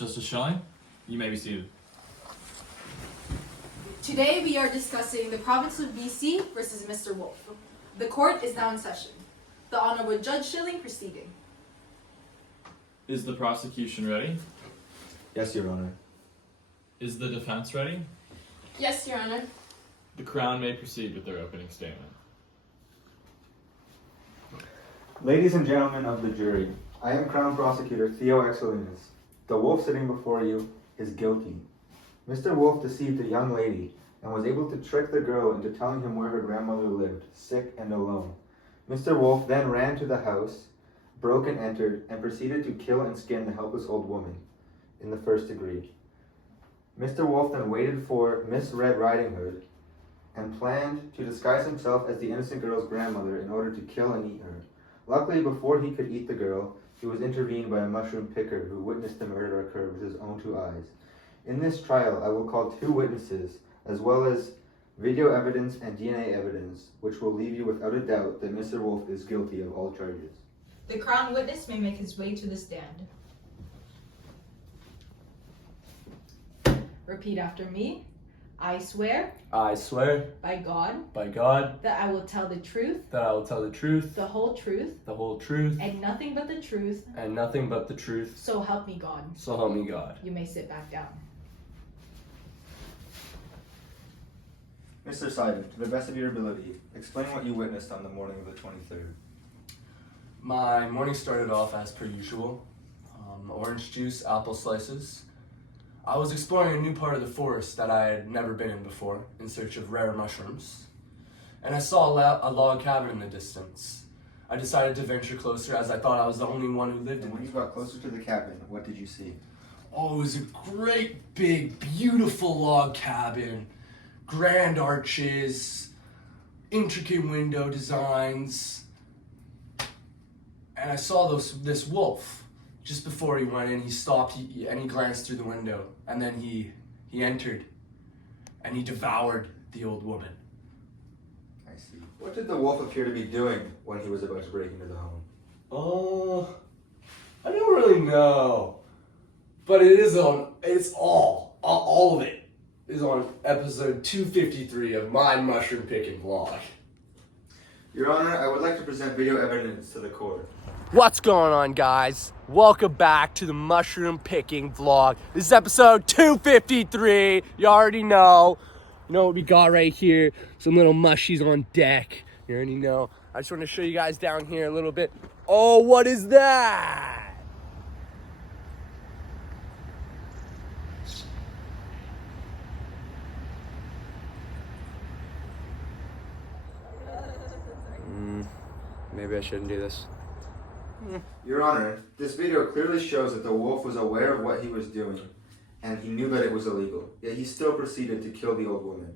Justice Schilling. You may be seated. Today we are discussing the province of BC versus Mr. Wolf. The court is now in session. The Honorable Judge Schilling proceeding. Is the prosecution ready? Yes, Your Honor. Is the defense ready? Yes, Your Honor. The Crown may proceed with their opening statement. Ladies and gentlemen of the jury, I am Crown Prosecutor Theo Exelinas. The wolf sitting before you is guilty. Mr. Wolf deceived a young lady and was able to trick the girl into telling him where her grandmother lived, sick and alone. Mr. Wolf then ran to the house, broke and entered, and proceeded to kill and skin the helpless old woman in the first degree. Mr. Wolf then waited for Miss Red Riding Hood and planned to disguise himself as the innocent girl's grandmother in order to kill and eat her. Luckily, before he could eat the girl, he was intervened by a mushroom picker who witnessed the murder occur with his own two eyes. In this trial, I will call two witnesses, as well as video evidence and DNA evidence, which will leave you without a doubt that Mr. Wolf is guilty of all charges. The Crown witness may make his way to the stand. Repeat after me. I swear, I swear, by God, that I will tell the truth, I will tell the truth, the whole truth, the whole truth, and nothing but the truth, and nothing but the truth, so help me God. so help me God. You may sit back down. Mr. Seiden, to the best of your ability, explain what you witnessed on the morning of the 23rd. My morning started off as per usual. Orange juice, apple slices. I was exploring a new part of the forest that I had never been in before, in search of rare mushrooms. And I saw a log cabin in the distance. I decided to venture closer as I thought I was the only one who lived in And when it. you got closer to the cabin, what did you see? Oh, it was a great, big, beautiful log cabin. Grand arches, intricate window designs. And I saw this wolf. Just before he went in, he stopped and he glanced through the window. And then he entered and he devoured the old woman. I see. What did the wolf appear to be doing when he was about to break into the home? Oh, I don't really know. But it's all of it is on episode 253 of my mushroom picking vlog. Your Honor, I would like to present video evidence to the court. What's going on, guys? Welcome back to the mushroom picking vlog. This is episode 253. You already know. You know what we got right here. Some little mushies on deck. You already know. I just want to show you guys down here a little bit. Oh, what is that? Maybe I shouldn't do this. Your Honor, this video clearly shows that the wolf was aware of what he was doing, and he knew that it was illegal, yet he still proceeded to kill the old woman.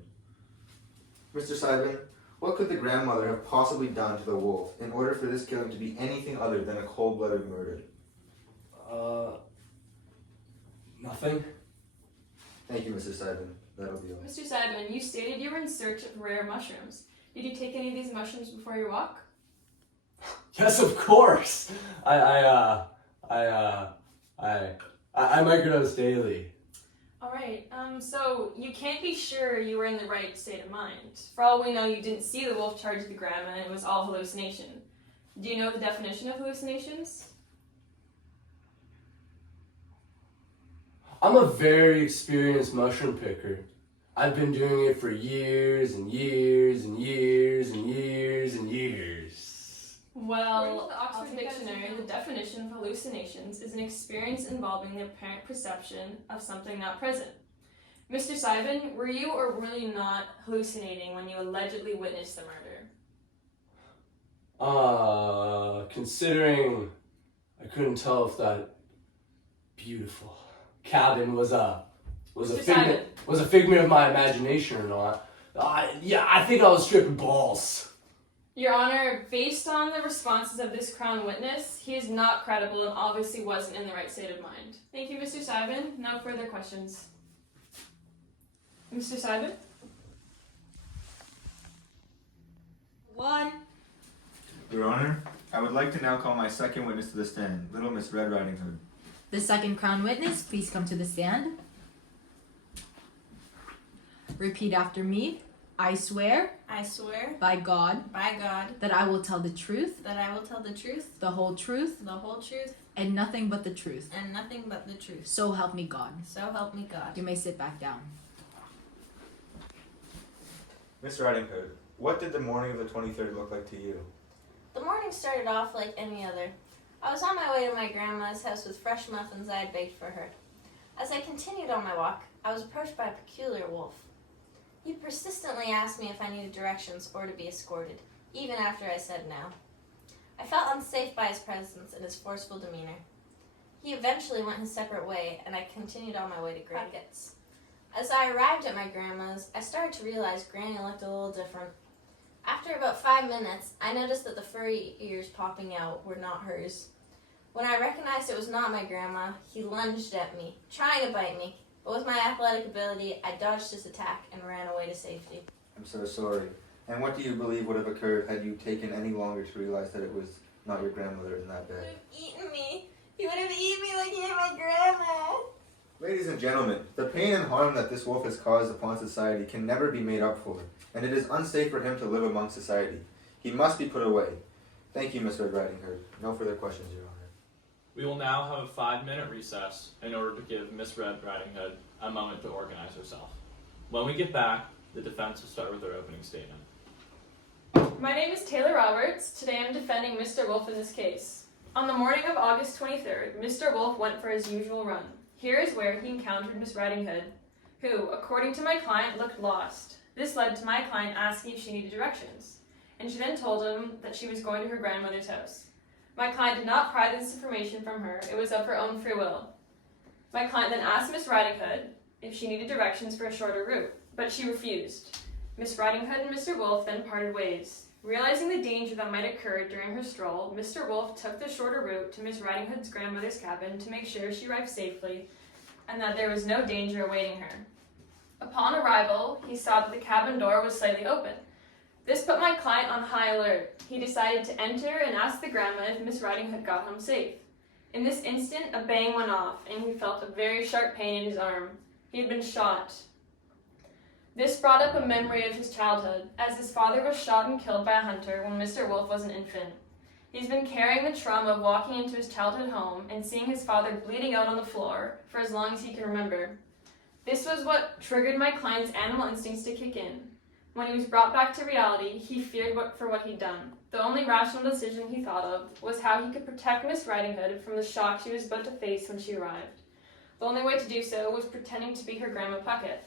Mr. Seidman, what could the grandmother have possibly done to the wolf in order for this killing to be anything other than a cold-blooded murder? Nothing. Thank you, Mr. Seidman. That'll be all. Mr. Seidman, you stated you were in search of rare mushrooms. Did you take any of these mushrooms before your walk? Yes, of course. I microdose daily. Alright, so you can't be sure you were in the right state of mind. For all we know, you didn't see the wolf charge the grandma and it was all hallucination. Do you know the definition of hallucinations? I'm a very experienced mushroom picker. I've been doing it for years and years and years and years and years. Well, According to the Oxford Dictionary, the definition of hallucinations is an experience involving the apparent perception of something not present. Mr. Seidman, were you or were you not hallucinating when you allegedly witnessed the murder? Considering I couldn't tell if that beautiful cabin was a figment of my imagination or not. I think I was stripping balls. Your Honor, based on the responses of this Crown witness, he is not credible and obviously wasn't in the right state of mind. Thank you, Mr. Seidman. No further questions. Mr. Seidman? One. Your Honor, I would like to now call my second witness to the stand, Little Miss Red Riding Hood. The second crown witness, please come to the stand. Repeat after me. I swear I swear by God by God that I will tell the truth, that I will tell the truth, the whole truth, the whole truth, and nothing but the truth. and nothing but the truth. So help me God. So help me God. You may sit back down. Miss Riding Hood, what did the morning of the 23rd look like to you? The morning started off like any other. I was on my way to my grandma's house with fresh muffins I had baked for her. As I continued on my walk, I was approached by a peculiar wolf. He persistently asked me if I needed directions or to be escorted, even after I said no. I felt unsafe by his presence and his forceful demeanor. He eventually went his separate way, and I continued on my way to Crockett's. As I arrived at my grandma's, I started to realize Granny looked a little different. After about 5 minutes, I noticed that the furry ears popping out were not hers. When I recognized it was not my grandma, he lunged at me, trying to bite me, but with my athletic ability, I dodged his attack and ran away to safety. I'm so sorry. And what do you believe would have occurred had you taken any longer to realize that it was not your grandmother in that He would bed? have eaten me. He would have eaten me like he ate my grandma. Ladies and gentlemen, the pain and harm that this wolf has caused upon society can never be made up for, and it is unsafe for him to live among society. He must be put away. Thank you, Miss Red Riding Hood. No further questions, Your Honor. We will now have a 5-minute recess in order to give Miss Red Riding Hood a moment to organize herself. When we get back, the defense will start with their opening statement. My name is Taylor Roberts. Today I'm defending Mr. Wolf in this case. On the morning of August 23rd, Mr. Wolf went for his usual run. Here is where he encountered Miss Riding Hood, who, according to my client, looked lost. This led to my client asking if she needed directions, and she then told him that she was going to her grandmother's house. My client did not pry this information from her. It was of her own free will. My client then asked Miss Riding Hood if she needed directions for a shorter route, but she refused. Miss Riding Hood and Mr. Wolf then parted ways. Realizing the danger that might occur during her stroll, Mr. Wolf took the shorter route to Miss Riding Hood's grandmother's cabin to make sure she arrived safely and that there was no danger awaiting her. Upon arrival, he saw that the cabin door was slightly open. This put my client on high alert. He decided to enter and ask the grandma if Miss Riding Hood got home safe. In this instant, a bang went off, and he felt a very sharp pain in his arm. He had been shot. This brought up a memory of his childhood, as his father was shot and killed by a hunter when Mr. Wolf was an infant. He's been carrying the trauma of walking into his childhood home and seeing his father bleeding out on the floor for as long as he can remember. This was what triggered my client's animal instincts to kick in. When he was brought back to reality, he feared for what he'd done. The only rational decision he thought of was how he could protect Miss Riding Hood from the shock she was about to face when she arrived. The only way to do so was pretending to be her Grandma Puckett.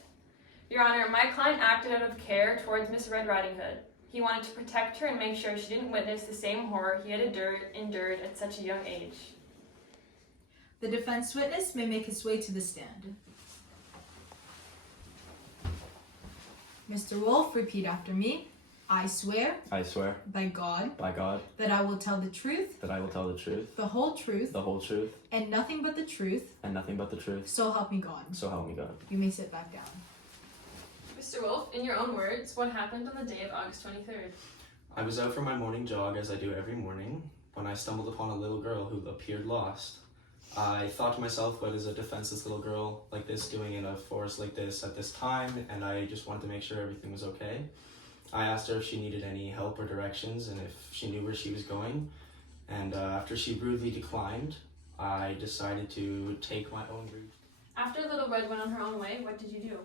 Your Honor, my client acted out of care towards Miss Red Riding Hood. He wanted to protect her and make sure she didn't witness the same horror he had endured at such a young age. The defense witness may make his way to the stand. Mr. Wolf, repeat after me. I swear I swear by God by God that I will tell the truth, that I will tell the truth, the whole truth, the whole truth, and nothing but the truth. and nothing but the truth. So help me God. So help me God. You may sit back down. Mr. Wolf, in your own words, what happened on the day of August 23rd? I was out for my morning jog as I do every morning when I stumbled upon a little girl who appeared lost. I thought to myself, what is a defenseless little girl like this doing in a forest like this at this time? And I just wanted to make sure everything was okay. I asked her if she needed any help or directions and if she knew where she was going. And after she rudely declined, I decided to take my own route. After Little Red went on her own way, what did you do?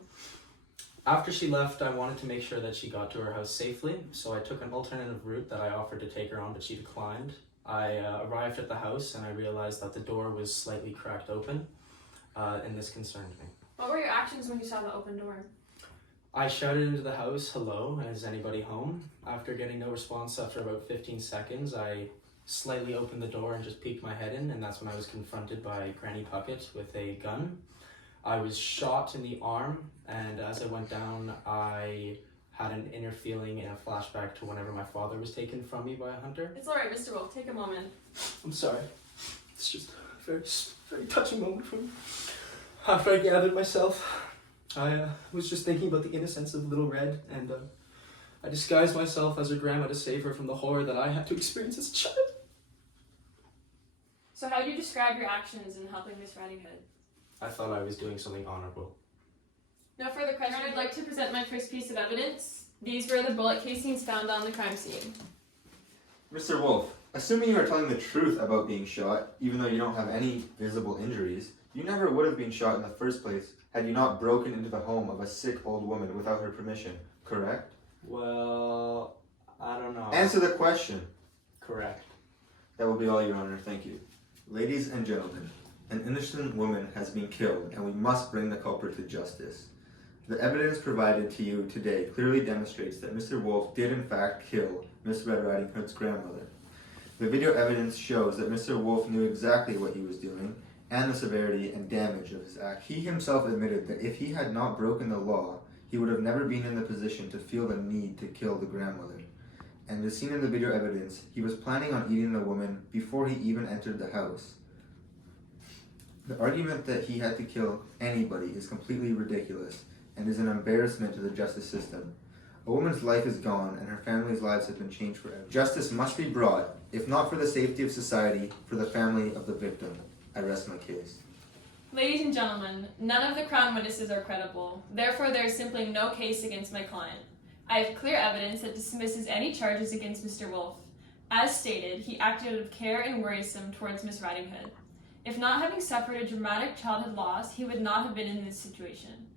After she left, I wanted to make sure that she got to her house safely, so I took an alternative route that I offered to take her on, but she declined. I arrived at the house and I realized that the door was slightly cracked open, and this concerned me. What were your actions when you saw the open door? I shouted into the house, "Hello, is anybody home?" After getting no response after about 15 seconds, I slightly opened the door and just peeked my head in, and that's when I was confronted by Granny Puckett with a gun. I was shot in the arm, and as I went down, I had an inner feeling and a flashback to whenever my father was taken from me by a hunter. It's alright, Mr. Wolf, take a moment. I'm sorry. It's just a very touching moment for me. After I gathered myself, I was just thinking about the innocence of Little Red, and I disguised myself as her grandma to save her from the horror that I had to experience as a child. So how do you describe your actions in helping Miss Riding Hood? I thought I was doing something honorable. No further questions. I'd like to present my first piece of evidence. These were the bullet casings found on the crime scene. Mr. Wolf, assuming you are telling the truth about being shot, even though you don't have any visible injuries, you never would have been shot in the first place had you not broken into the home of a sick old woman without her permission, correct? Well, I don't know. Answer the question. Correct. That will be all, Your Honor. Thank you. Ladies and gentlemen, an innocent woman has been killed, and we must bring the culprit to justice. The evidence provided to you today clearly demonstrates that Mr. Wolf did in fact kill Miss Red Riding Hood's grandmother. The video evidence shows that Mr. Wolf knew exactly what he was doing and the severity and damage of his act. He himself admitted that if he had not broken the law, he would have never been in the position to feel the need to kill the grandmother. And as seen in the video evidence, he was planning on eating the woman before he even entered the house. The argument that he had to kill anybody is completely ridiculous and is an embarrassment to the justice system. A woman's life is gone and her family's lives have been changed forever. Justice must be brought, if not for the safety of society, for the family of the victim. I rest my case. Ladies and gentlemen, none of the Crown witnesses are credible. Therefore, there is simply no case against my client. I have clear evidence that dismisses any charges against Mr. Wolf. As stated, he acted out of care and worrisome towards Miss Riding Hood. If not having suffered a dramatic childhood loss, he would not have been in this situation.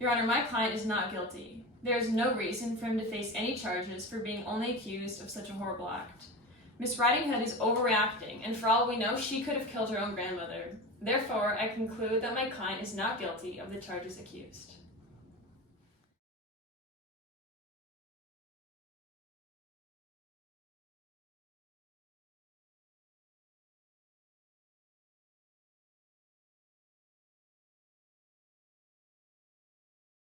Your Honor, my client is not guilty. There is no reason for him to face any charges for being only accused of such a horrible act. Miss Riding Hood is overreacting, and for all we know, she could have killed her own grandmother. Therefore, I conclude that my client is not guilty of the charges accused.